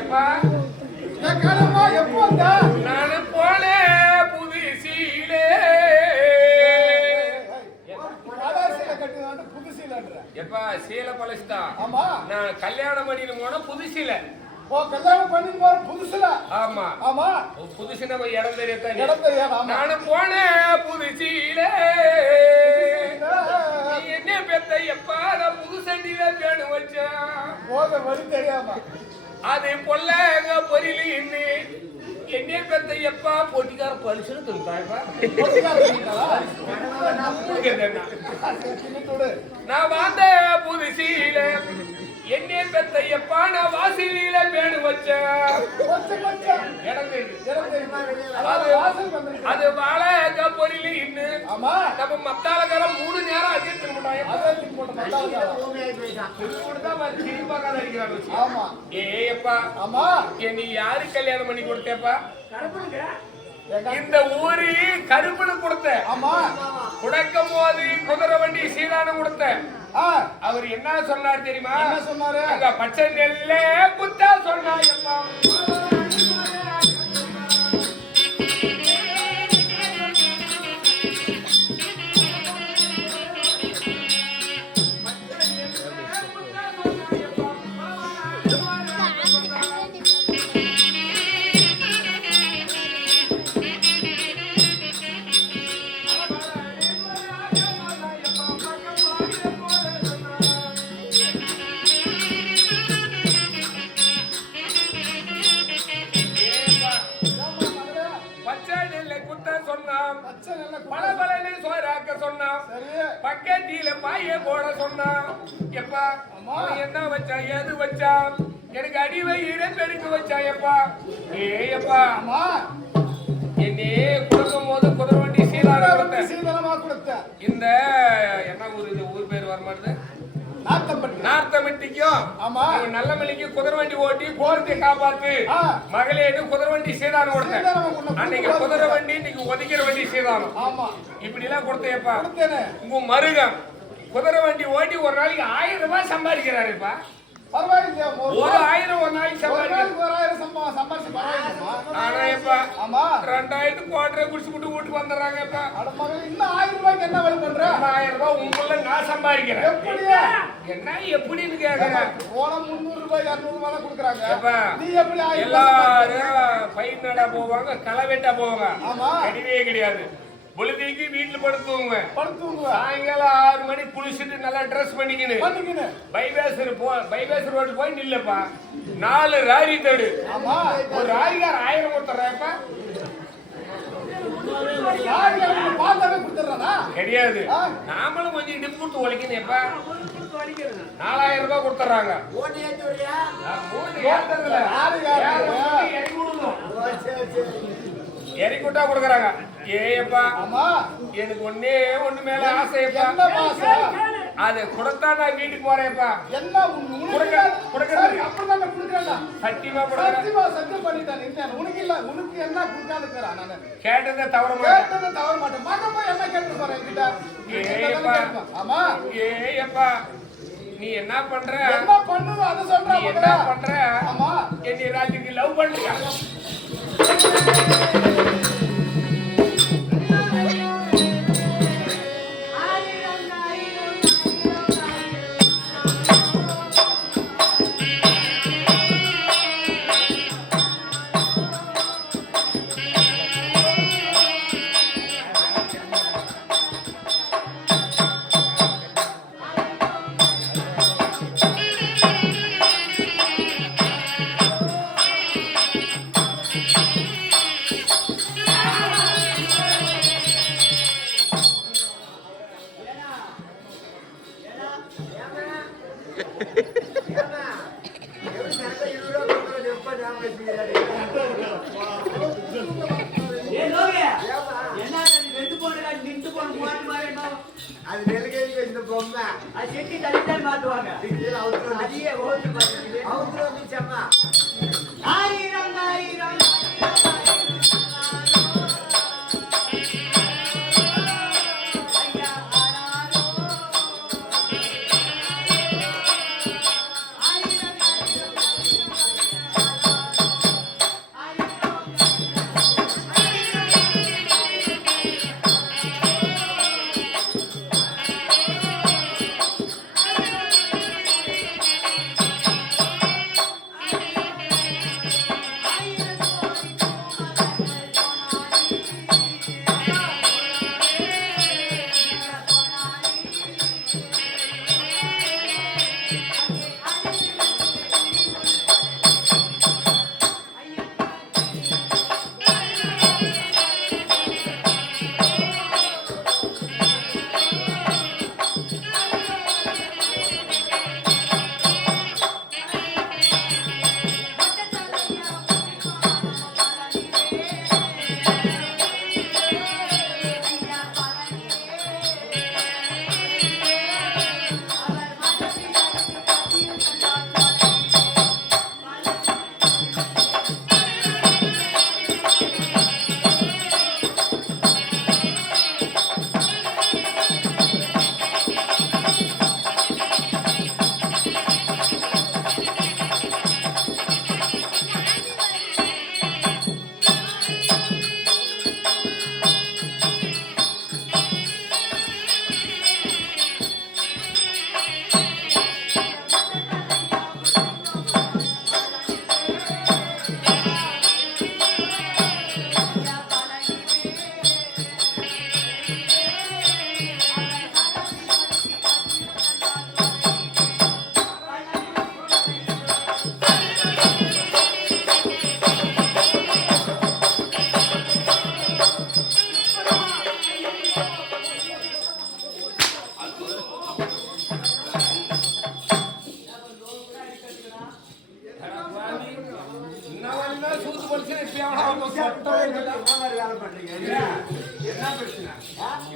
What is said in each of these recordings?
எப்பா கடமா எப்போ வந்த? நான் போனேன் புதுசீலே. புது சீலன்ற எப்பா சீலை பழசுதா? ஆமா. நான் கல்யாணம் பண்ணிட்டு போன புது சீலை. ஓ கல்யாணம் பண்ணி போற புதுசுல? ஆமா ஆமா. புதுசுனா இடம் தெரியாத இடம் தெரியாது. நான் போனேன் புதுசீலே. என்ன பெத்த எப்பா நான் புது சண்டியில பேணு வச்சேன். போத வழி தெரியாம அது பொல்லங்க பொரியல இன்னி என்ன பெத்த எப்பா போட்டிக்கார பரிசுன்னு சொல்லிட்டாப்பா. நான் வாழ்ந்த புதுசீல என்ன பெத்த எப்பா நான் வாசிலியில பேணு வச்சேன். அது வாழங்க பொரியல இன்னு நம்ம மத்தாளக்காரம் 3 நேரம் அதே திரும்பிட்டாங்க. நீ யாரு கல்யாணம் பண்ணி கொடுத்தப்பா? இந்த ஊரு கருப்புன்னு கொடுத்த. கொடுக்கும் போது குதிரை வண்டி சீதானம் கொடுத்த. அவர் என்ன சொன்னார் தெரியுமா? என்ன சொன்னாரு? அங்க பச்சை நெல்ல குத்தா சொன்னார். பக்கத்தில பாய போட சொன்னான். எப்பா என்ன வச்சா எது வச்சா எனக்கு அடிவை இடம்பெருக்கு வச்சா எப்பா. ஏப்பா என்னே கொடுக்கும் போது குதிரை வண்டி சீதானமா கொடுத்த. இந்த என்ன ஊர்? இது ஊர் பேர் வரமாட்டது. நார்த்தம்பட்டிக்கும் நல்ல மணிக்கு குதிரை வண்டி ஓட்டி கோரத்தை காப்பாத்து மகளேன்னு குதிரை வண்டி சீதானம் கொடுத்தேன். அன்னைக்கு குதிரை வண்டி இன்னைக்கு ஒதுக்கிற வண்டி சீதானம். இப்படி எல்லாம் கொடுத்தேப்பா. உங்க மருகம் குதிரை வண்டி ஓட்டி ஒரு நாளைக்கு 1000 ரூபாய் சம்பாதிக்கிறாருப்பா. ஒரு 1000 ஒரு நாளைக்கு சம்பாதிச்சு. ஆனா எப்பா 2000 குவாட்டரை குடிச்சு விட்டு வீட்டுக்கு வந்துடுறாங்க. எப்பா இன்னும் 1000 ரூபாய்க்கு என்ன வழி பண்ற? 1000 ரூபாய் உங்களுக்குள்ள நான் சம்பாதிக்கிறேன். என்ன எப்படின்னு கேக்குறேன். 300 ரூபாய் 200 ரூபாய் தான் கொடுக்குறாங்க. நீ எப்படி எல்லாரும் பயிர் நட போவாங்க, களை வெட்ட போவாங்க. கிடையவே கிடையாது. பொழுதுக்கு வீட்டுல படுத்துவங்க. சாயங்காலம் 6 மணிக்கு குளிச்சுட்டு நல்லா ட்ரெஸ் பண்ணிக்கின்னு பைபாஸ் ரோடு போய் நில்லப்பா. 4 ராரி தடு. ஒரு ராரிகார 1000 கொடுத்துறாப்பா. கிடையாது. நாமளும் கொஞ்சம் இடுப்பு கொடுத்து ஒழிக்கணும். எப்ப 4000 ரூபாய் கொடுத்துறாங்க. எரிக்கூட்டா கொடுக்குறாங்க. ஏப்பா எனக்கு ஒண்ணு மேல ஆசைப்பா. அது கொடுத்தா நான் வீட்டுக்கு போறேன்ப்பா. கேட்டதை தவற மாட்டேன். ஏப்பா நீ என்ன பண்ற? என்ன பண்ற? என்னை ராஜுக்கு லவ் பண்றியா? அது நெல்லுக்கு இந்த பொம்மை அது செட்டி தள்ளித்தான் மாட்டுவாங்க. அதையே அவுத்து வந்துச்சம்மா. ஆயிரம் ஆயிரம் போலீஸ் என்ன வேலை பண்றீங்க பிரச்சனை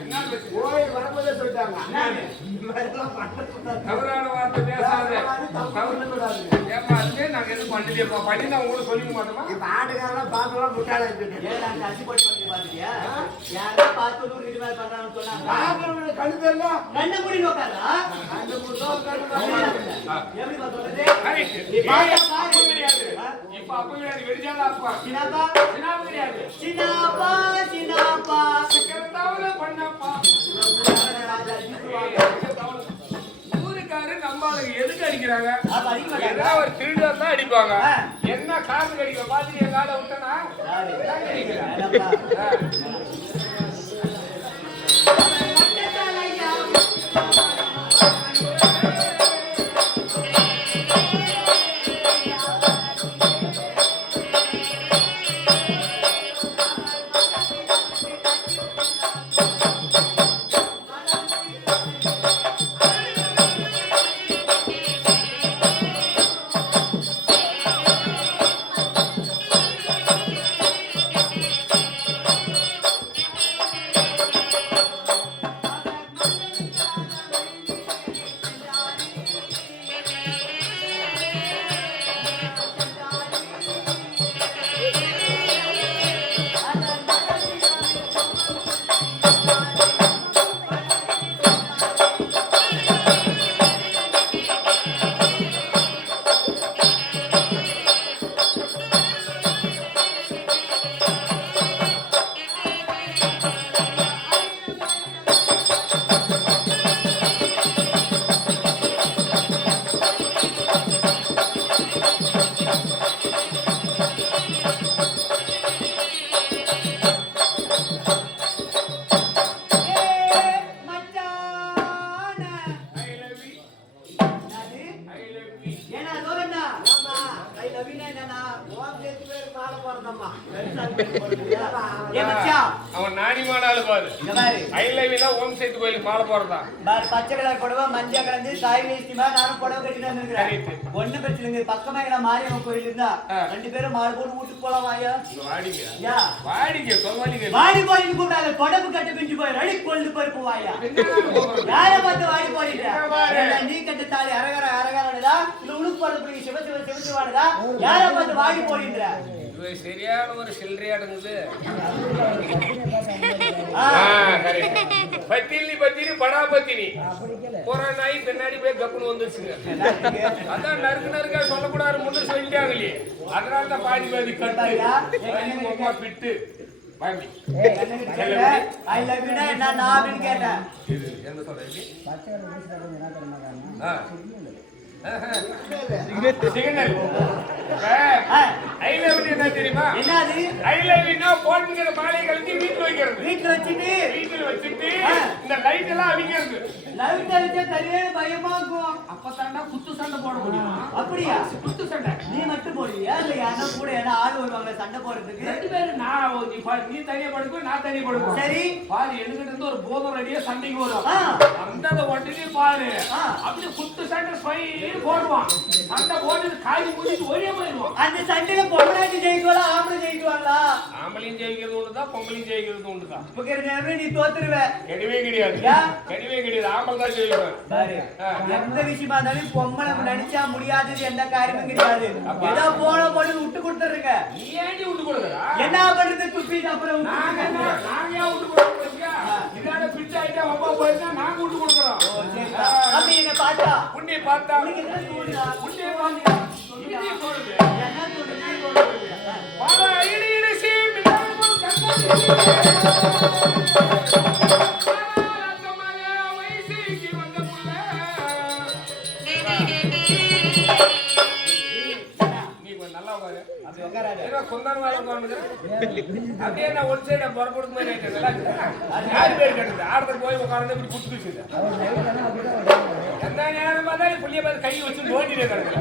என்ன பிரச்சனை ஓய் வரும்போதே சொல்லிட்டாங்க தவறான வார்த்தை பேசாத ஏமா அதுவே நாங்க எதுவும் பண்ணலையப்பா பண்ணி நான் உங்களுக்கு சொல்லிக்க மாட்டோமா இப்ப ஆட்டுக்காரெல்லாம் பாத்துலாம் முட்டாளா அரிசி போட்டு பண்ணி பாத்தியா யாரா பார்த்து ஒரு இது மாதிரி பண்றான்னு சொன்னாங்க கண்ணு தெரியல கண்ண முடி நோக்காதா அந்த எப்படி சொல்றது அப்ப கிடையாது இப்ப அப்ப கிடையாது வெடிச்சாதான் அப்பா சின்னப்பா சின்னாப்பு கிடையாது சின்னப்பா சின்னப்பா சிக்கரத்தாவில பண்ணப்பா ஊருக்காரு நம்மளுக்கு எதுக்கு அடிக்கிறாங்க ஏதாவது ஒரு திருடா தான் அடிப்பாங்க என்ன காசு கடிக்க பாத்து என் காலை விட்டனா அவன் நாடிமானாலு பாரு ஐலவினா ஓம் சேர்த்து கோயிலுக்கு மாலை போறதான் பச்சை கலர் புடவை மஞ்சள் கலந்து சாய் வேஷ்டிமா நானும் புடவை கட்டிட்டு வந்துருக்கேன் ஒண்ணு பிரச்சனை பக்கமா மாரியம்மன் கோயில் இருந்தா 2 பேரும் மாலை போட்டு வீட்டுக்கு போலாம் வாயா வாடிங்க சொல்வாடிங்க வாடி போய் கூடாது புடவை கட்ட பிஞ்சு போய் ரெடி கொண்டு பருப்பு வாயா யார பார்த்து வாடி போறீங்க நீ கட்ட தாலி அரகர அரகரடா இல்ல உளுக்கு போறது சிவ சிவ சிவ வாடா யார பார்த்து வாடி போறீங்க சரியான ஒரு சில்லறையாடுங்குது பத்தினி பத்தினி படா பத்தினி போற நாய் பின்னாடி போய் கப்புன்னு வந்துருச்சுங்க அதான் நறுக்கு நறுக்கா சொல்லக்கூடாது முன்னு சொல்லிட்டாங்களே அதனால தான் பாதி பாதி கட்டா பிட்டு ஐ லவ் யூ நான் நான் கேட்டேன் என்ன சொல்றீங்க தெரியுமா போட்டுக்கிற மாலையை கழிச்சு வீட்டுல வைக்கிறது வீட்டுல வச்சுட்டு இந்த லைட் எல்லாம் அவிக்கிறது பயமா இருக்கும் அப்பதாண்டா குத்து சண்டை போட முடியும் அப்படியா குத்து சண்டை நீ மட்டும் போடுவியா இல்ல யாரோ கூட ஏன்னா ஆள் வருவாங்க சண்டை போடுறதுக்கு 2 பேரும் நீ தனியா படுக்கும் நான் தனியா படுக்கும் சரி பாரு என்கிட்ட இருந்து ஒரு போதம் ரெடியா சண்டைக்கு வரும் அந்த உடனே பாரு அப்படி குத்து சண்டை போடுவான் சண்டை போட்டு காய் முடிச்சு ஒரே போயிடுவான் அந்த சண்டையில பொம்பளைக்கு ஜெயிக்குவாளா ஆம்பளை ஜெயிக்குவாங்களா ஆம்பளையும் ஜெயிக்கிறது ஒண்ணுதான் பொம்பளையும் ஜெயிக்கிறது ஒண்ணுதான் இப்ப நீ தோத்துருவ கிடையவே கிடையாது ஆம்பளை தான் ஜெயிக்கும் பாரு எந்த விஷயமா இருந்தாலும் பொம்பளை நினைச்சா முடியாதது எந்த காரியமும் கிடையாது ஏதோ போன போட்டு விட்டு கொடுத்துருங்க நீ ஏண்டி விட்டு கொடுக்குறா என்ன பண்றது துப்பி அப்புறம் நாங்க ஏன் விட்டு கொடுக்குறோம் இதனால பிச்சை ஆயிட்டா அம்மா போயிட்டா நாங்க விட்டு கொடுக்குறோம் அப்படி என்ன பார்த்தா உன்னை பார்த்தா என்ன தோணுதா உன்னை பார்த்தா இது சொல்லுது என்ன தோணுது பல ஐடியில சீமிலாம கண்ணாடி அப்படியே நான் ஒன் சைட புறப்படுக்கு மாதிரி யாரு பேர் கேட்டது ஆடத்துல போய் உட்கார்ந்து இப்படி குத்து எந்த நேரம் பார்த்தா புள்ளிய பார்த்து கை வச்சு நோண்டிட்டே கிடக்குற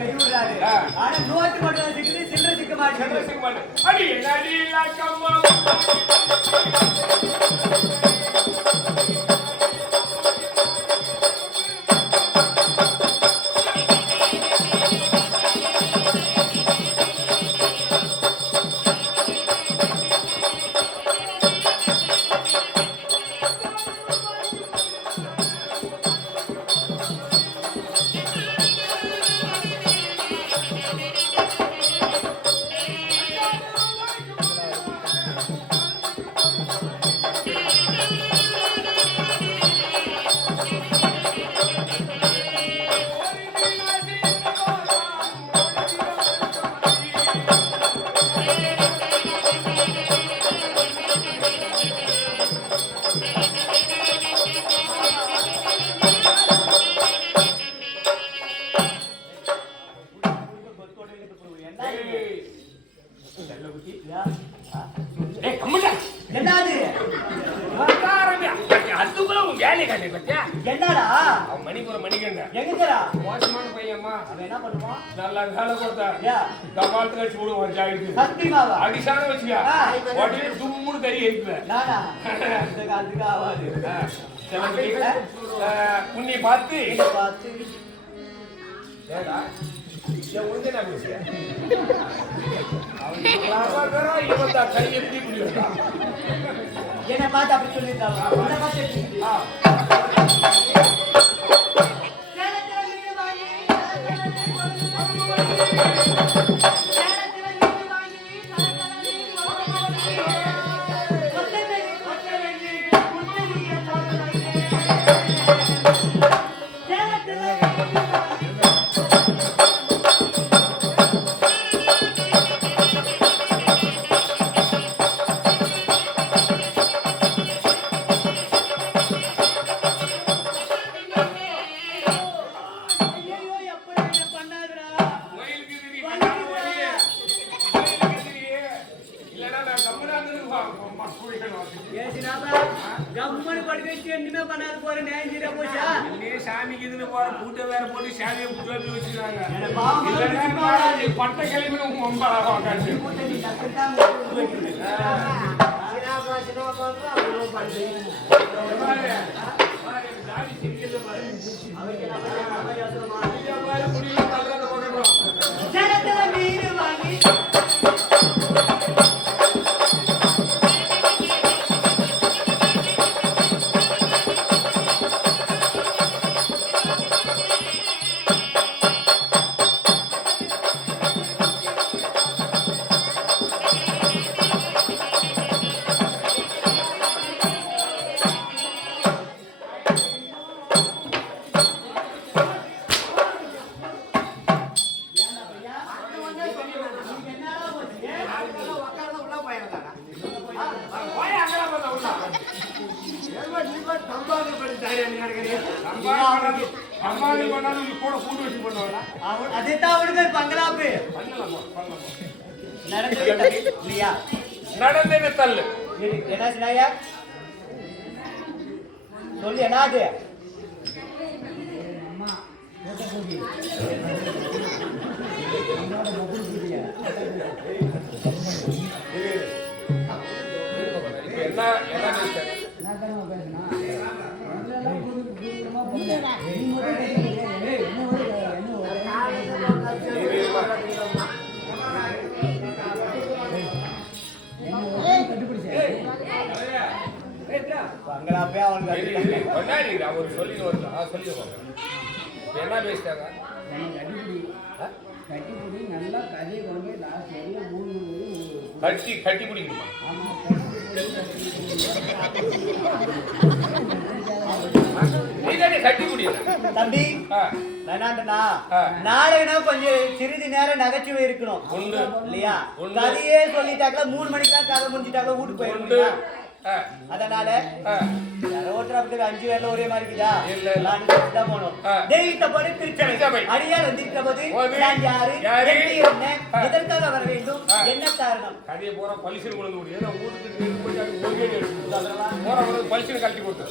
கை விடுறாரு ஆனா நோட்டு மட்டும் சிக்கிட்டு சில்லறை சிக்க மாட்டேன் அடி நடி லக்கம்மா செல்லகுட்டி. யா. ஏய் கம்முடா. என்னது வந்தாரமே. அதுக்குள்ள உன் வேலையை காட்டி பத்தியா? என்னடா அவன் மணிபுரம் மணிகண்டன். எங்கடா மோசமான பையன்மா. அவன் என்ன பண்ணுவான் நல்லா வேலை கொடுத்தா. யா கபாலத்துல வச்சு விடுவான் ஜாயிட்டு. சத்தியமாவா அடிசான வச்சுக்கா. ஆ. உடனே தும்முன்னு தறி ஏறிக்குவேன். நானா அதுக்கு ஆவாது செல்லகுட்டி. உன்னை பார்த்து இதை பார்த்து ஏடா இதை உனக்கு என்ன பேசிய? அவன் இவன் தான் கை எப்படி முடியும்? என்னை பார்த்து அப்படி சொல்லியிருந்தாங்க உன்னை பார்த்து எப்படி? கம்மனு படுக்க வச்சு என்னமே பண்ணாது போற நேஞ்சிரா போச்சா சாமிக்கு இதுல போற பூட்டை வேற போட்டு சாமியை புட்டு வச்சு வச்சிருக்காங்க. என்ன பாவம் பட்ட கிளம்பி உங்க அம்மா காட்டு. அதுதான் அவனுக்கு பங்களாப்பு நடந்தது தள்ளு. என்ன சொன்னாயா சொல்லு என்னது என்ன என்ன பங்களாப்பே அவனுக்கு கொண்டாடி அவர் சொல்லி சொல்லிடுவாங்க. என்ன பேசிட்டாங்க? கட்டி கட்டி பிடிக்கணுமா? கட்டி பிடிக்கணும் தம்பி வேணாண்டனா நாளைனா கொஞ்சம் சிறிது நேரம் நகைச்சுவை இருக்கணும் இல்லையா? கதையே சொல்லிட்டாக்கல 3 மணிக்கெல்லாம் கதை முடிஞ்சிட்டாக்கல வீட்டுக்கு போயிடணும். அதனால ஒருத்தர் 5 பேர்ல ஒரே மாதிரி இருக்குதா போனோம். தெய்வத்தப்படி திருச்சபை அடியால் வந்திருக்கிறபோது நான் யாரு என்ன எதற்காக வர வேண்டும் என்ன காரணம் கதையை போற பலிசன் கொண்டு முடியாது. வீட்டுக்கு பலிசன் கழட்டி கொடுத்து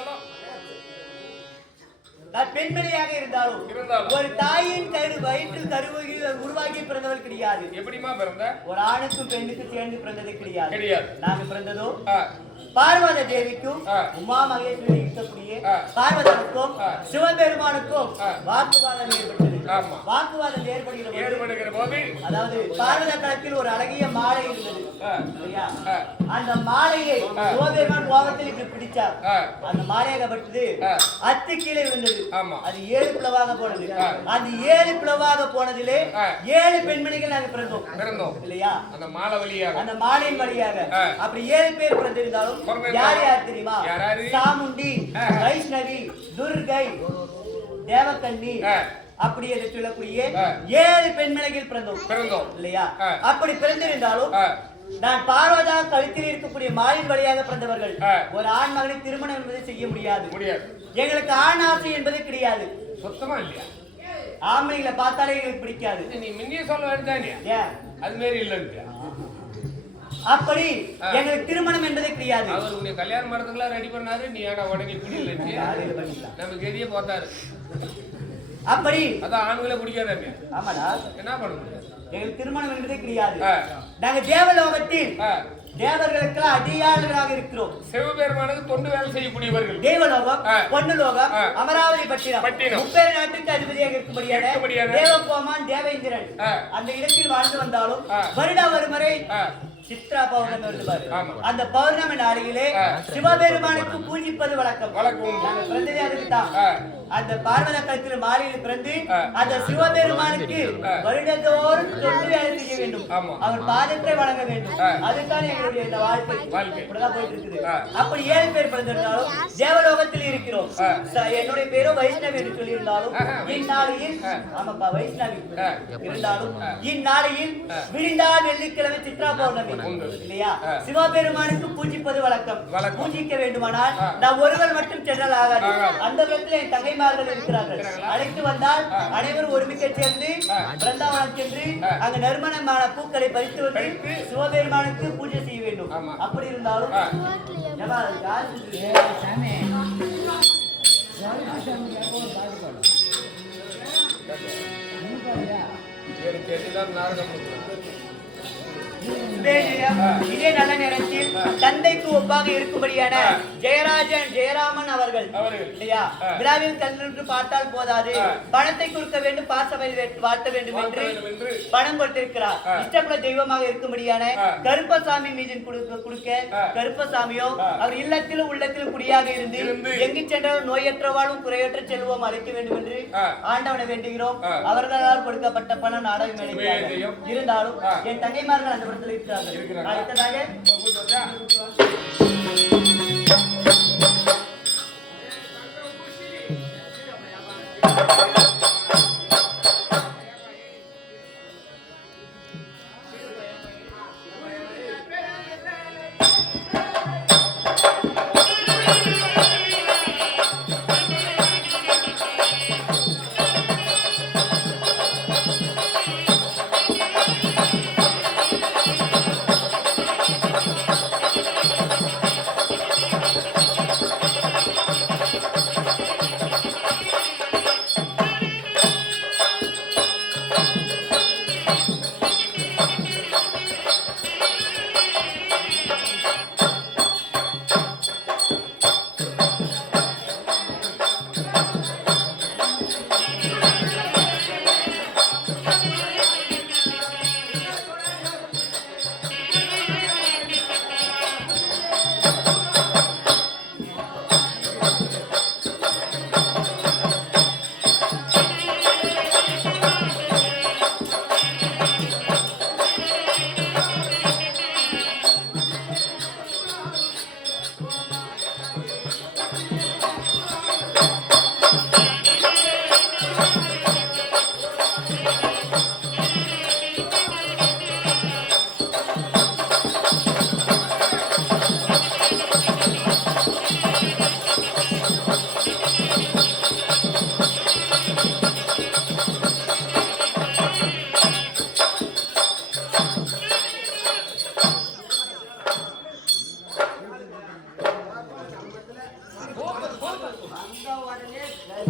இருந்தாலும் நான் பெண்மணியாக இருந்தாலும் இருந்தாலும் ஒரு தாயின் வயிற்றில் கருவாகி உருவாகி பிறந்தவள் கிடையாது. எப்படிமா பிறந்த? ஒரு ஆணுக்கும் பெண்ணுக்கும் சேர்ந்து பிறந்தது கிடையாது. கிடையாது. நாங்க பிறந்ததோ ஆ, பார்வத தேவிக்கும் உமா மகேஸ்வரி இருக்கக்கூடிய பார்வதனுக்கும் சிவபெருமானுக்கும் வாக்குவாதம் ஏற்பட்டது. ஆமா. வாக்குவாதம் ஏற்படுகிற போது அதாவது பார்வத தளத்தில் ஒரு அழகிய மாலை இருந்தது. சரியா? அந்த மாலையை சிவபெருமான் கோபத்தில் இப்படி பிடிச்சார். அந்த மாலையாகப்பட்டது அத்து கீழே விழுந்தது. ஆமா. அது 7 பிளவாக போனது. அந்த 7 பிளவாக போனதிலே 7 பெண்மணிகள் நாங்க பிறந்தோம் இல்லையா? அந்த மாலை வழியாக, அந்த மாலையின் வழியாக அப்படி 7 பேர் பிறந்திருந்தாலும் யார் யார் தெரியுமா? சாமுண்டி, வைஷ்ணவி, துர்கை, தேவகன்னி அப்படி என்று சொல்லக்கூடிய 7 பெண்மணிகள் பிறந்தோம் இல்லையா? அப்படி பிறந்திருந்தாலும் நான் பார்வதா கழுத்தில் இருக்கக்கூடிய மாலின் வழியாக பிறந்தவர்கள். ஒரு ஆண் மகனை திருமணம் என்பதை செய்ய முடியாது. எங்களுக்கு ஆண் ஆசை என்பது கிடையாது. சுத்தமா இல்லையா? ஆம்பளைங்களை பார்த்தாலே எங்களுக்கு பிடிக்காது. நீ முன்னே சொல்ல வேண்டானே, அது மாதிரி இல்லைன்னு. அப்படி எங்களுக்கு திருமணம் என்பதே கிடையாது. அவர் உன்னை கல்யாணம் பண்ணதுக்குலாம் ரெடி பண்ணாரு, நீ ஆனா உடனே இப்படி இல்லைன்னு நமக்கு எரிய போத்தாரு. அப்படி அதான் ஆண்களை பிடிக்காத. ஆமாடா, என்ன பண்ண முடியாது? எங்களுக்கு திருமணம் என்பதே கிடையாது. நாங்க தேவலோகத்தில் தேவர்களுக்கு அடியாளர்களாக இருக்கிறோம். சிவபெருமானுக்கு தொண்டு வேலை செய்யக்கூடியவர்கள். தேவலோகம், பொன்னுலோகம், அமராவதி பட்டினம், முப்பேறு நாட்டுக்கு அதிபதியாக இருக்கும்படியான தேவகோமான், தேவேந்திரன் அந்த இடத்தில் வாழ்ந்து வந்தாலும் வருடா வருமுறை சித்ரா பௌர்ணமி வருது பாரு. அந்த பௌர்ணமி நாளிலே சிவபெருமானுக்கு பூஜிப்பது வழக்கம். பிறந்ததே அதுக்குதான். அந்த பார்வத கழுத்தில் மாலையில் பிறந்து அந்த சிவபெருமானுக்கு வருடத்தோறும் தொண்டு வேலை செய்ய வேண்டும். அவர் பாதத்தை வழங்க வேண்டும். அதுதான் எங்களுடைய இந்த வாழ்க்கை இப்படிதான் போயிட்டு இருக்குது. அப்படி 7 பேர் பிறந்திருந்தாலும் தேவலோகத்தில் இருக்கிறோம். என்னுடைய பேரும் வைஷ்ணவி என்று சொல்லியிருந்தாலும் இந்நாளையில் ஆமாப்பா வைஷ்ணவி இருந்தாலும் இந்நாளையில் விழுந்தால் வெள்ளிக்கிழமை சித்ரா பௌர்ணமி இல்லையா? சிவபெருமானுக்கு பூஜிப்பது வழக்கம். பூஜிக்க வேண்டுமானால் நான் ஒருவர் மட்டும் சென்றால் ஆகாது. அந்த இடத்துல என் தங்கைமார்கள் இருக்கிறார்கள். அழைத்து வந்தால் அனைவரும் ஒருமிக்க சேர்ந்து பிருந்தாவனம் சென்று அங்க நறுமணமான பூக்களை பறித்து வந்து சிவபெருமானுக்கு பூஜை செய்ய வேண்டும். அப்படி இருந்தாலும் இதே நல்ல நேரத்தில் தந்தைக்கு ஒப்பாக இருக்கும்படியான ஜெயராமன் அவர்கள் இல்லையா? விழாவில் கண்டு பார்த்தால் போதாது, பணத்தை கொடுக்க வேண்டும், பாசவை வாழ்த்த வேண்டும் என்று பணம் கொடுத்திருக்கிறார். இஷ்டப்பட தெய்வமாக இருக்கும்படியான கருப்பசாமி மீது கொடுக்க கருப்பசாமியோ அவர் இல்லத்திலும் உள்ளத்திலும் குடியாக இருந்து எங்கு சென்றாலும் நோயற்ற வாழும் குறையற்ற செல்வம் அழைக்க வேண்டும் என்று ஆண்டவனை வேண்டுகிறோம். அவர்களால் கொடுக்கப்பட்ட பணம் நாடகம் இருந்தாலும் என் தங்கைமார்கள் அந்த படத்தில் இருக்கிறார்கள். அடுத்ததாக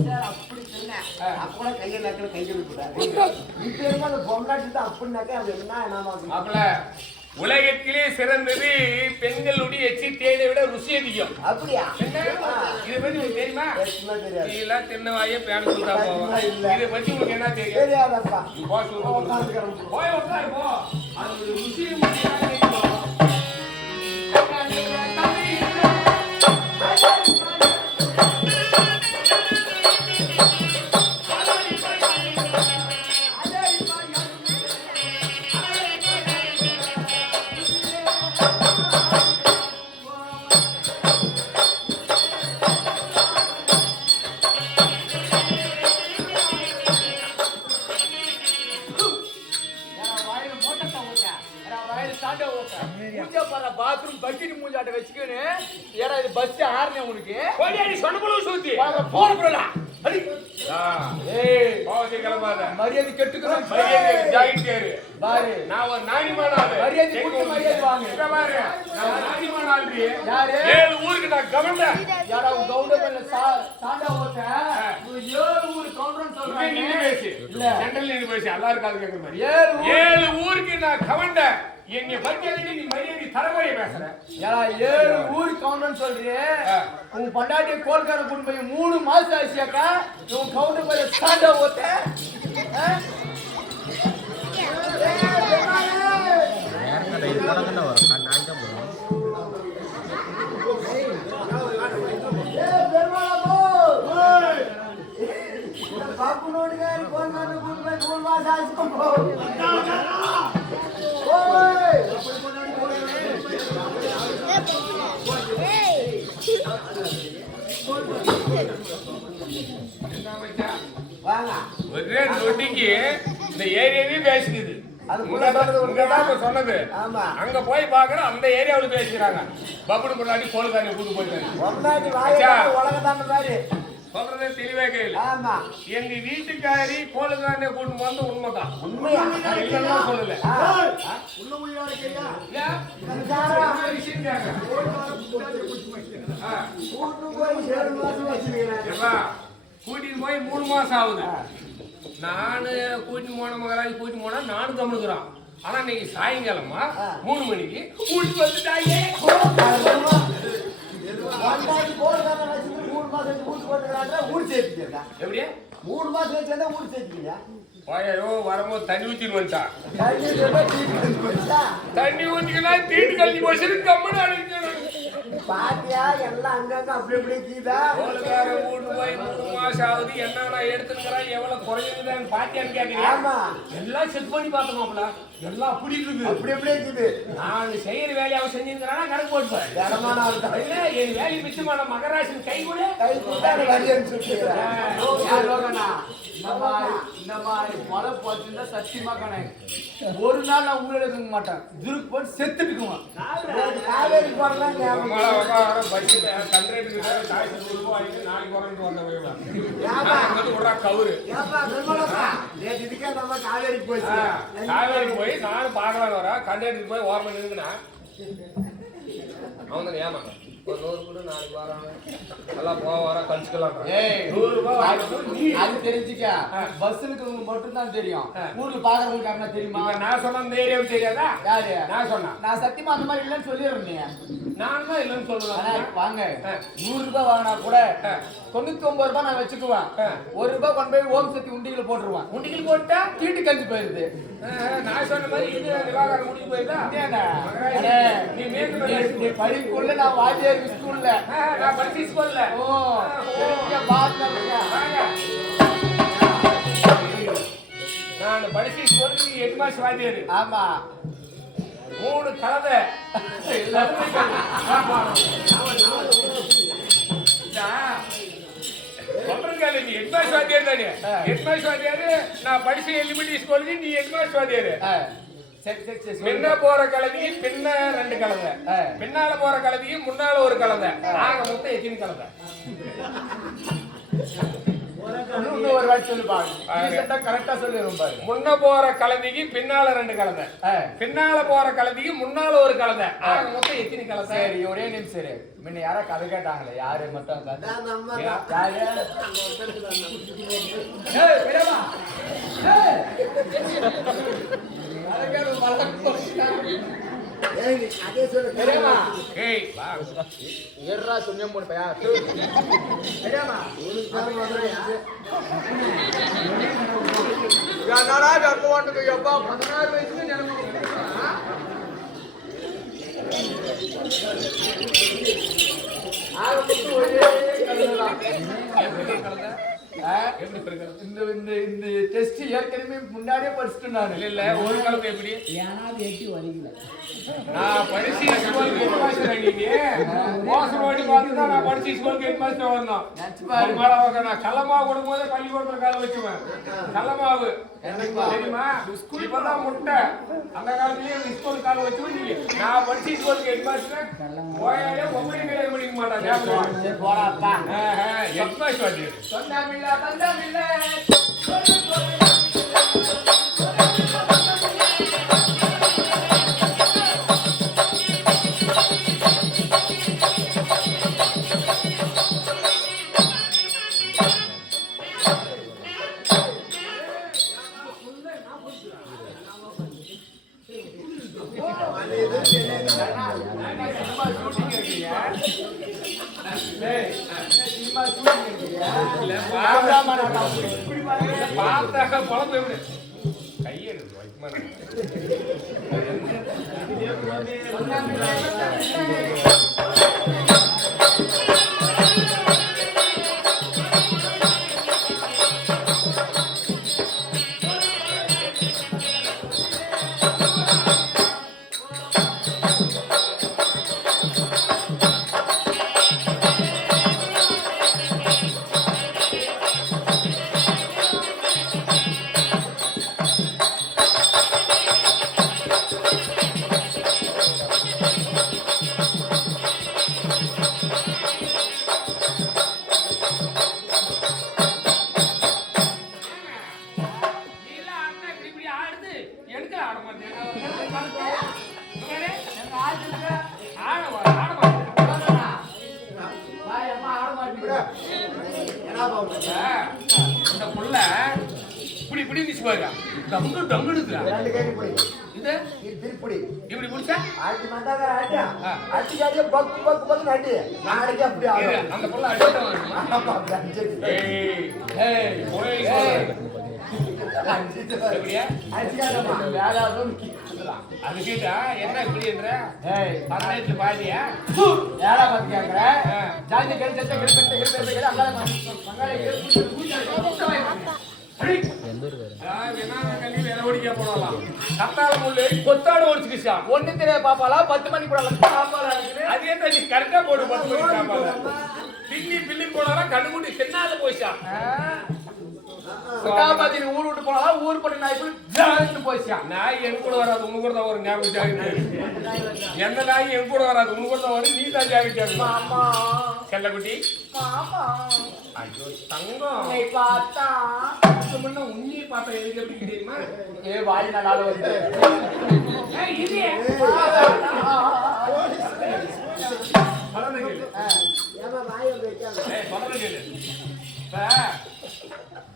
சார் அப்படி சொன்னேன். அப்ப கையை நக்கல கையை விட்டுட்டாரு. இப்ப இருக்க அந்த பொம்னாட்டு அப்படின்னாக்கா அது என்ன மாப்பிள உலகத்திலே சிறந்தது பெண்களுடைய எச்சி தேனை விட ருசி அதிகம். அப்படியா? இதை பத்தி உங்களுக்கு தெரியுமா? தெரியாது. நீ எல்லாம் தின்ன வாயே பேன சொல்லிட்டா போவா. இதை பத்தி உங்களுக்கு என்ன தெரியும்? தெரியாதப்பா. போய் உட்காரு போ. அது ருசி தெரியும். பாத்ரூம் பக்கெட் மூஞ்சாட்ட வச்சுக்கன்னு ஏடா இது பஸ் ஆறனே உனக்கு போடி சொன்னபோல சூத்தி போற போறடா அடி ஏய் பாவதி கலமாத மரியாதை கெட்டுக்குறோம் மரியாதை ஜாயின் கேரு பாரு நான் ஒரு நாணிமான ஆளு மரியாதை கொடுத்து மரியாதை வாங்க இங்க பாரு நான் நாணிமான ஆளுடி யாரு ஏழு ஊருக்கு நான் கவர்னர் யாரா உன் கவுண்டர்ல சாண்டா ஓட்ட நீ ஏழு ஊர் கவுண்டர்னு சொல்றாங்க நீ பேசி இல்ல சென்ட்ரல் நீ பேசி எல்லாரும் காது கேக்குற மாதிரி ஏழு ஏழு ஊருக்கு நான் கவர்னர் என்னை பத்தி நீ மரியாதை தரமுறையை பேசுற யாரா ஏழு ஊர் கவுண்டர்னு சொல்றியே உன் பண்டாட்டிய கோல்கார கொண்டு போய் 3 மாசம் ஆச்சியாக்கா உன் கவுண்டர் போய் சாண்டா ஓட்ட பாப்பு நோடு గారి కోల్కార కొను పోయి 3 మాసాలు ఆసుకుంటూ ஒரே நொட்டிக்கு இந்த ஏரியாவே பேசுது சொன்னது அங்க போய் பாக்குற அந்த ஏரியாவில் பேசுறாங்க பப்புனு முன்னாடி கோல்காரி கூட்டு போயிருக்காங்க சொல்றதே தெளிவே கையில் எங்க வீட்டுக்காரி கோலுக்காரனை கூட்டு வந்து உண்மைதான் இல்லைன்னா சொல்லல கூட்டிட்டு போய் 3 மாசம் ஆகுது நானு கூட்டிட்டு போன மகராஜ் கூட்டிட்டு போனா நானும் கம்முனுக்குறான் ஆனா இன்னைக்கு சாயங்காலமா 3 மணிக்கு கூட்டிட்டு வந்துட்டாங்க எப்படியா 3 மாசம் வச்சிருந்தா ஊர் சேர்த்துக்கியா ஐயோ வரும்போது தண்ணி ஊத்திட்டு வந்துட்டான் தண்ணி ஊத்திக்கினா தீட்டு கல்வி போச்சு கம்மனு அழைக்கணும் பாத்தியா எல்லாம் அங்கங்க அப்படி இப்படி கீதா கோலுக்காரன் கூட்டு போய் 3 மாசம் ஆகுது என்னன்னா எடுத்துக்கிறான் எவ்வளவு குறைஞ்சுதான் பாத்தியான்னு கேக்குறீங்க ஆமா எல்லாம் செக் பண்ணி பார்த்தோம்ல எல்லாம் அப்படி இருக்குது அப்படி அப்படியே இருக்குது நான் செய்யற வேலையை அவன் செஞ்சிருக்கிறானா கணக்கு போட்டுப்பேன் இடமான ஆள் தான் இல்ல என் வேலையை மிச்சமான மகராசன் கை கூட கை கொடுத்தா வரி அனுப்பிச்சுக்கிறேன் இந்த மாதிரி மழை போச்சுன்னா சத்தியமா கணக்கு ஒரு நாள் நான் உங்களை எடுக்க மாட்டேன் துருக்கு போட்டு செத்துட்டுக்குவான் காவேரி போடலாம் கவுரு இதுக்கே நம்ம காவேரிக்கு போச்சு காவேரி போய் நானும் பார்க்கலாம் வரா கண்டெடுத்து போய் ஓரமா நின்றுனா அவன் தான் ஏமா ஒரு 100 கூட நாளைக்கு வராங்க எல்லாம் போக வர கழிச்சுக்கலாம் 100 ரூபாய் அது தெரிஞ்சுக்க பஸ்ஸுக்கு மட்டும் தான் தெரியும் ஊர்ல பாக்குறவங்களுக்கு யாருன்னா தெரியுமா நான் சொன்ன இந்த ஏரியாவும் தெரியாதா யாரு நான் சொன்னேன் நான் சத்தியமா அந்த மாதிரி இல்லைன்னு சொல்லிடுறேன் நான் தான் இல்லைன்னு சொல்லுவேன் வாங்க 100 ரூபாய் வாங்கினா கூட 99 ரூபாய் நான் வச்சுக்குவேன் 1 ரூபாய் கொண்டு போய் ஓம் சக்தி உண்டிகளை போட்டுருவேன் உண்டிகள் போட்டா தீட்டு கழிஞ்சு போயிருது நான் சொன்ன மாதிரி இது விவாகரம் முடிஞ்சு போயிருந்தா நீ படிக்குள்ள நான் வாத்தியார் ஸ்கூல்ல நான் படிச்சு ஸ்கூல்ல நான் படிச்சு ஸ்கூலுக்கு 8 மாசம் வாத்தியாரு ஆமா 3 கலதை சொல்றேன் நீ 8 மாசம் வாத்தியாரு தானே 8 மாசம் வாத்தியாரு நான் படிச்ச எலிமெண்டரி ஸ்கூலுக்கு நீ 8 மாசம் வாத்தியாரு முன்ன போற கலவிக்கு பின்ன 2 கலவை பின்னால போற கலவிக்கு முன்னால ஒரு கலவை ஆக மொத்தம் எத்தனை கலவை இன்னும் ஒரு வாட்டி சொல்லு பாரு. கரெக்டா சொல்லிடும் பாரு. முன்ன போற கலந்திக்கு பின்னால 2 கலந்தை, பின்னால போற கலந்திக்கு முன்னால ஒரு கலந்தை. ஆக மொத்தம் எத்தனை கலந்தை? சரி ஒரே நிமிஷம் சரி. முன்ன யாரா கதை கேட்டாங்களே, யாரு மட்டும் சுண்ணியம் போன எப்பா 16 வயசுல நினைவு இந்த டெஸ்ட் ஏற்கனவே முன்னாடியே படிச்சுட்டேன் நான். இல்ல ஒரு கலந்து எப்படி ஏனாவது எட்டி வலிக்கல. நான் படிச்சு ஸ்கூல் ஹெட் மாஸ்டர் ஆகிட்டே மோசம் ஓடி பார்த்து தான் நான் படிச்சு ஸ்கூல் ஹெட் மாஸ்டர் வரணும். நான் கல்லமாவு கொடுக்கும்போது பள்ளிக்கூடத்துல கால வச்சுவேன். கல்லமாவு தெரியுமா? இப்பதான் முட்டை அந்த காலத்திலேயே ஸ்கூல் கால வச்சு நான் படிச்சு ஸ்கூல் ஹெட் மாஸ்டர் போயாலே ஒவ்வொரு கிடையாது படிக்க மாட்டாங்க. போடாப்பா ஹெட் மாஸ்டர் சொன்னாமில்ல தந்தாமில்ல பார்த்தாக்க பழம் எப்படி கையெடு இந்த புள்ள இப்படி இப்படி நிச்சு பாருங்க. டங்கு டங்குடுதுடா. இது திருப்படி இப்படி புடிச்சா ஆட்டி மாட்டாங்க ஆட்டியா ஆட்டிக்காரியே பக்கு பக்கு பக்கு நாட்டி நாளைக்கு அப்படி ஆகும். அந்த புள்ள அடிச்சா வருமா? ஏய் ஏய் போய் எப்படியா அடிச்சாதம்மா வேளாடும் அது கேட்டா என்ன இப்படின்ற ஏய் பரவாயில்லை பாதியா வேளா பார்த்து கேக்குற ஜாதி கெஞ்சத்தை கிட்ட அங்க மங்காளை ஏத்து கத்தால முள்ளு கொத்தாடு ஓடிச்சுக்கிச்சா. ஒண்ணு தெரியாது பாப்பாலா 10 மணி கூட சாப்பாடு அதே தான் நீ கரெக்டா போடு 10 மணி சாப்பாடு. பில்லி பில்லி போனாரா கண்ணுக்குட்டி தின்னாத போயிச்சா. சுகாபாதி ஊர் விட்டு போனா ஊர் படி நாய் போய் ஜாலிட்டு போயிச்சா. நாய் என் கூட வராது உங்க கூட தான் ஒரு ஞாபகம் ஜாகிட்டு. எந்த நாய் என் கூட வராது உங்க கூட தான் வரும். நீ தான் ஜாகிட்டு. மாமா செல்லக்குட்டி மாமா ஐயோ தங்கம் நீ பார்த்தா முன்ன உன்னியை பார்த்தா எதுக்கு எப்படி தெரியுமா? ஏ வாய் நாள் வந்து இது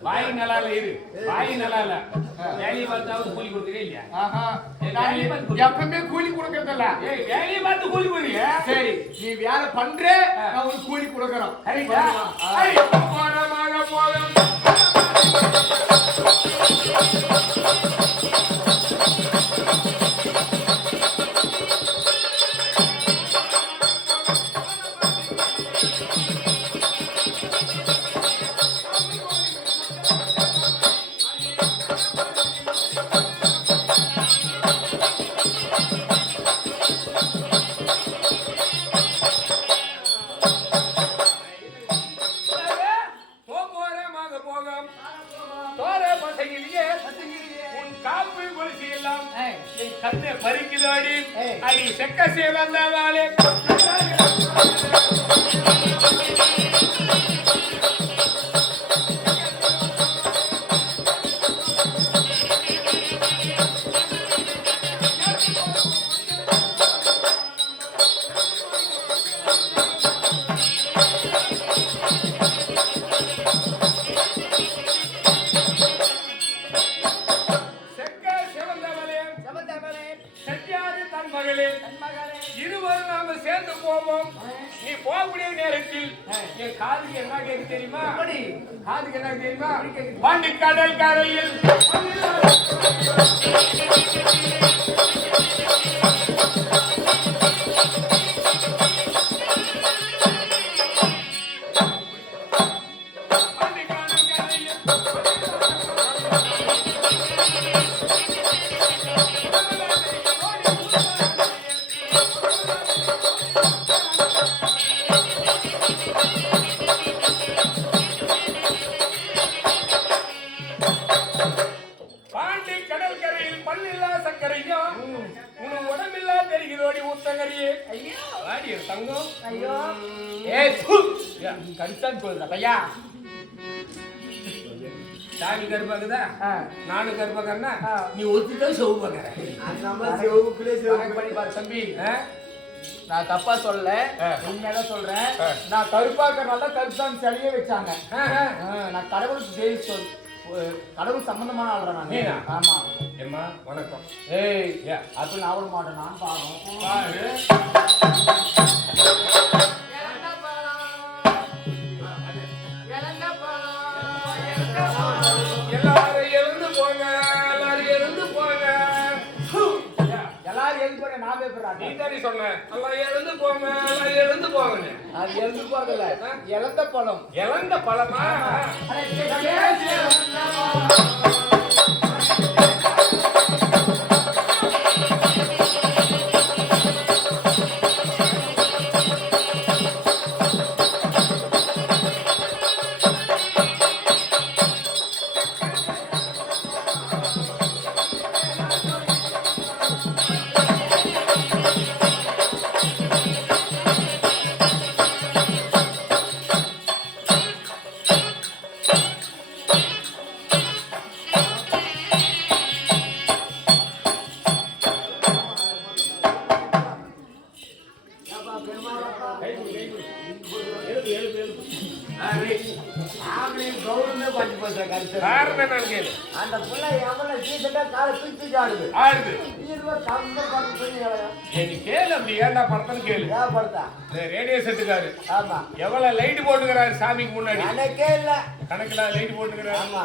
வாய் நல்லா இல்ல இரு. வாய் நல்லா இல்ல. வேலையை பார்த்தாவது கூலி கொடுக்குறே இல்லையா? எப்பவுமே கூலி கொடுக்கறதில்ல. வேலையை பார்த்து கூலி கொடுக்குறீங்க. சரி நீ வேலை பண்ற நான் உனக்கு கூலி கொடுக்கறோம். போனமாக போதும் பறிக்குதோடி அடி செக்க சேவந்தாலே போகக்கூடிய நேரத்தில் என் காதுக்கு என்ன கேட்க தெரியுமா? காதுக்கு என்ன தெரியுமா? பாண்டி கடல் கரையில் தங்கம் ஐயோ கடிச்சான்னு சொல்ற பையா சாமி கருப்பாக்குதா நானும் கருப்பாக்கறனா நீ ஒத்துதான் செவு பாக்குற பண்ணி பாரு தம்பி நான் தப்பா சொல்லல உண்மையாதான் சொல்றேன் நான் கருப்பாக்கறனால கருப்பான் சிலையே வச்சாங்க நான் கடவுள் சம்பந்தமான ஆள்றேன் நான் ஆமா ஏம்மா வணக்கம் அப்ப நான் ஆவட மாட்டேன் நான் பாரு எல்லாரும் எழுந்து போங்க எல்லாரும் எழுந்து போங்க எல்லாரும் எழுந்து போங்க நான் பேசுறேன் நீ தானே சொன்ன எல்லாம் எழுந்து போங்க எல்லாம் எழுந்து போங்க அது எழுந்து போறதில்ல இழந்த பழம் இழந்த பழமா காரணம் என்னன்னு கேளு. அந்த புள்ள எவ்வளவு சீக்கிரமா காலை தூக்கி ஆடுது ஆடுது ஏன் நீ கேளு அப்படி ஏன்டா படத்தன்னு கேளு படுத்தா ரேடியோ செட்டுக்காரு ஆமா எவ்வளவு லைட் போட்டுக்கிறாரு சாமிக்கு முன்னாடி எனக்கே இல்ல கணக்குல லைட் போட்டுக்கிறாரு ஆமா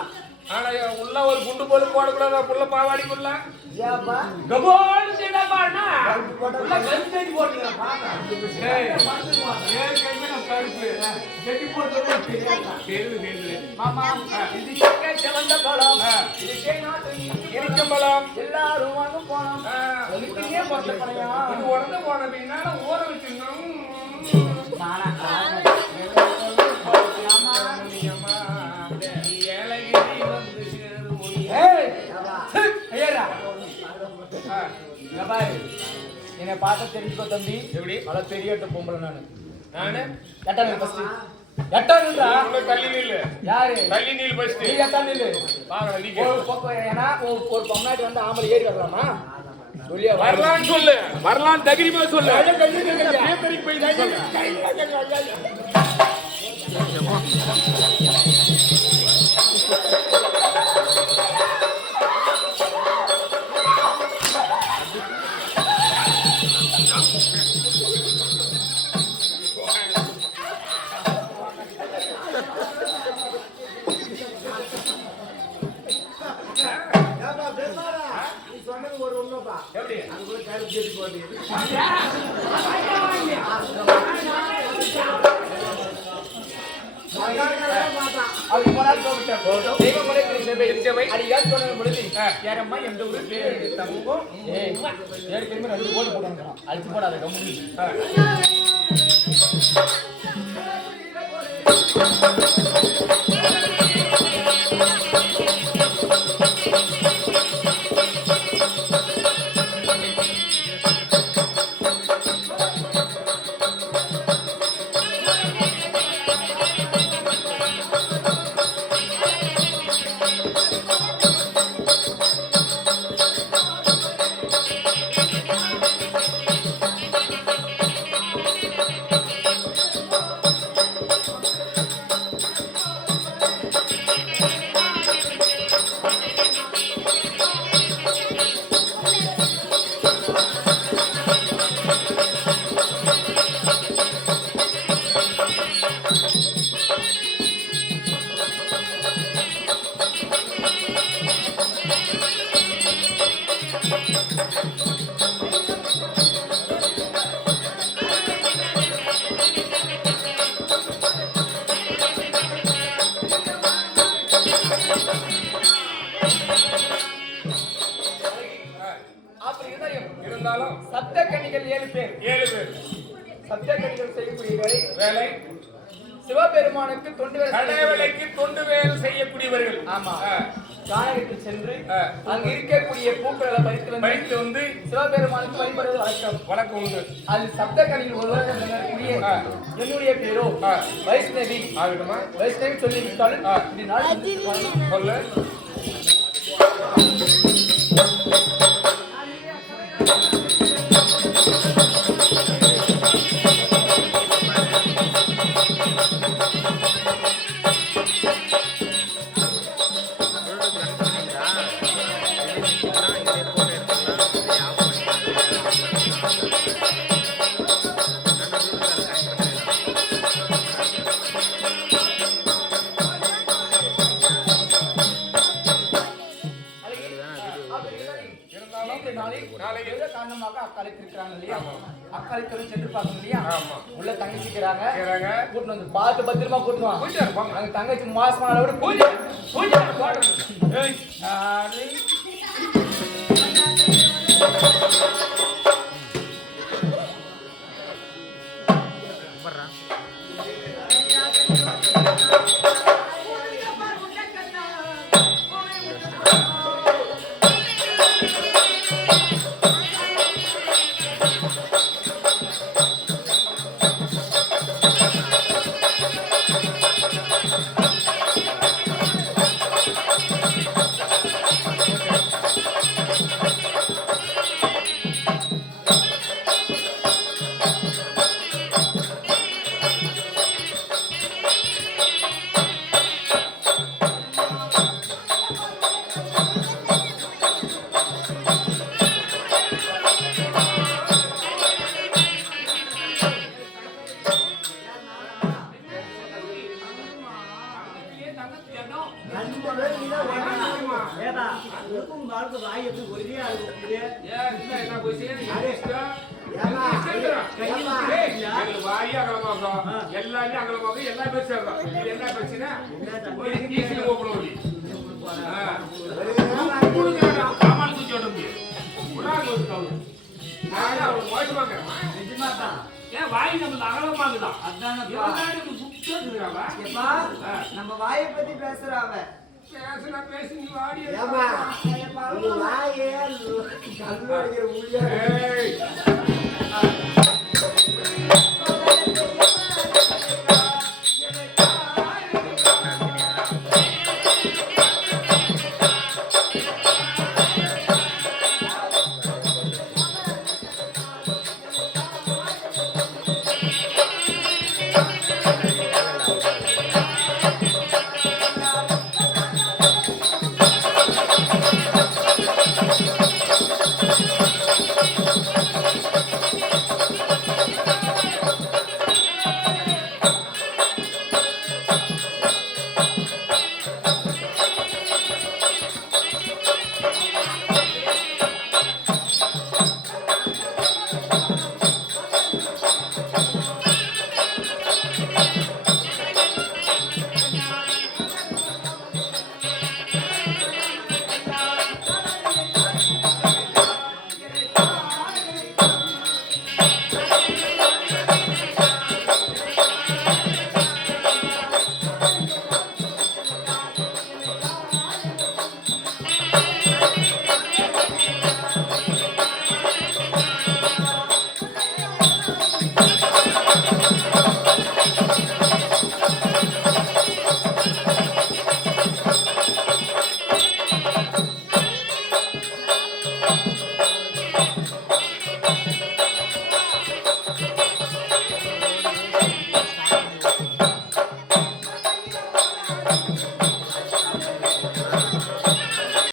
ஆனா உள்ள ஒரு குண்டு போல போடக்கூடாதா புள்ள பாவாடிக்குள்ள ஏப்பா கபோல் திடமானா உள்ள கல்ச்சடி போட்டுறேன் பாக்க ஏய் கையில கருப்பு செடி போட்டது தெரியுது மாமா இது செக்க செவந்த பழம் இது நாட்டு எரிக்கம்பலம் எல்லாரும் வாங்க போனோம் ஒலிப்பியே போட்ட பழையா இது உடனே போன பின்னால ஊற வச்சிருந்தோம் ஏலகிரி வந்து சேரும் என்னை பார்த்தா தெரிஞ்சுக்கோ தம்பி எப்படி பல பெரிய பொம்பளை நானு எட்டாம் ஃபர்ஸ்ட் எட்டாம் தள்ளி நில்லு யாரு தள்ளி நில் ஃபர்ஸ்ட் நீ எட்டாம் நில்லு பாக்கல நீ ஒரு பக்கம் ஏன்னா ஒரு பொம்னாட்டி வந்து ஆம்பளை ஏறி வரலாமா சொல்லியா வரலான்னு சொல்லு வரலான்னு தைரியமா சொல்லு எப்படி அது போனால் போகட்டும் தெய்வமலை திருச்சபை அது ஏன் சொன்னது முடிஞ்சு யாரம்மா எந்த ஊரு பேர் தங்கம் ஏற்கனவே 2 கோடி போட்டாங்க அழிச்சு போடாத கம்பெனி இருந்தாலும் சப்த கன்னிகள் 7 பேர். 7 பேர். சப்த கன்னிகள் செய்யக்கூடிய வேலை சிவபெருமானுக்கு தொண்டு வேலை, கடவுளுக்கு தொண்டு வேலை செய்யக்கூடியவர்கள். ஆமா. காயகத்தில் சென்று அங்க இருக்கக்கூடிய பூக்களை பறித்து வந்து சிவபெருமானுக்கு வழிபடுவது வழக்கம் உண்டு. அது சப்த கன்னிகள் ஒருவர் என்னுடைய பேரோ வைஷ்ணவி ஆகட்டுமா? வைஷ்ணவி சொல்லிவிட்டாலும் சொல்லு. அக்காலித்தரும் சென்று பார்க்கணும் இல்லையா? உள்ள தங்கச்சிக்கிறாங்க, கூட்டு வந்து பார்த்து பத்திரமா கூட்டுவாங்க. அங்க தங்கச்சி மாசமான விட பூஜை பூஜை நம்ம வாயை பத்தி பேசுறாங்க.